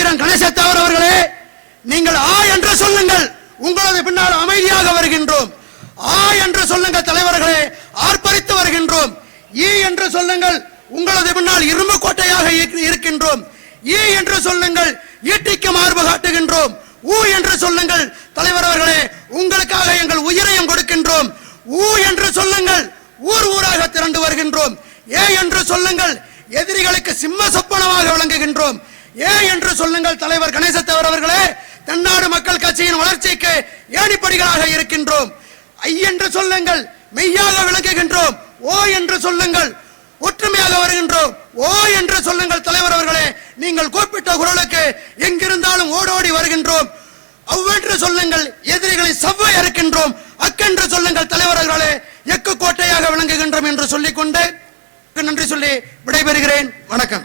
வீரன் கணேசத்தவர் அவர்களே நீங்கள் ஆ என்று சொல்லுங்கள். உங்களது பின்னால் அமைதியாக வருகின்றோம். ஆ என்று சொல்லுங்கள் தலைவர்களே ஆர்ப்பரித்து வருகின்றோம். ஈ என்று சொல்லுங்கள் உங்களது பின்னால் இரும்பு கோட்டையாக இருக்கின்றோம். ஈ என்று சொல்லுங்கள் ஈட்டிக்கு மார்பு காட்டுகின்றோம். ஊ என்று சொல்லுங்கள் தலைவர் அவர்களே உங்களுக்காக எங்கள் உயிரையும் கொடுக்கின்றோம். ஊ என்று சொல்லுங்கள் ஊர் ஊராக திரண்டு வருகின்றோம். ஏ என்று சொல்லுங்கள் எதிரிகளுக்கு சிம்ம சொப்பனமாக விளங்குகின்றோம். ஏன் என்று சொல்லுங்கள் தலைவர் கணேசத்தவர் அவர்களே தென்னாடு மக்கள் கட்சியின் வளர்ச்சிக்கு ஏணிப்படிகளாக இருக்கின்றோம். ஐ என்று சொல்லுங்கள் மெய்யாக விளங்குகின்றோம். ஓ என்று சொல்லுங்கள் ஒற்றுமையாக வருகின்றோம். ஓ என்று சொல்லுங்கள் தலைவர் அவர்களே நீங்கள் கூப்பிட்ட குரலுக்கு எங்கிருந்தாலும் ஓடோடி வருகின்றோம். அவ்வென்று சொல்லுங்கள் எதிரிகளை செவ்வாய் இருக்கின்றோம் அக்கென்று சொல்லுங்கள் தலைவர்களே எக்கு கோட்டையாக விளங்குகின்றோம் என்று சொல்லிக்கொண்டு நன்றி சொல்லி விடைபெறுகிறேன். வணக்கம்.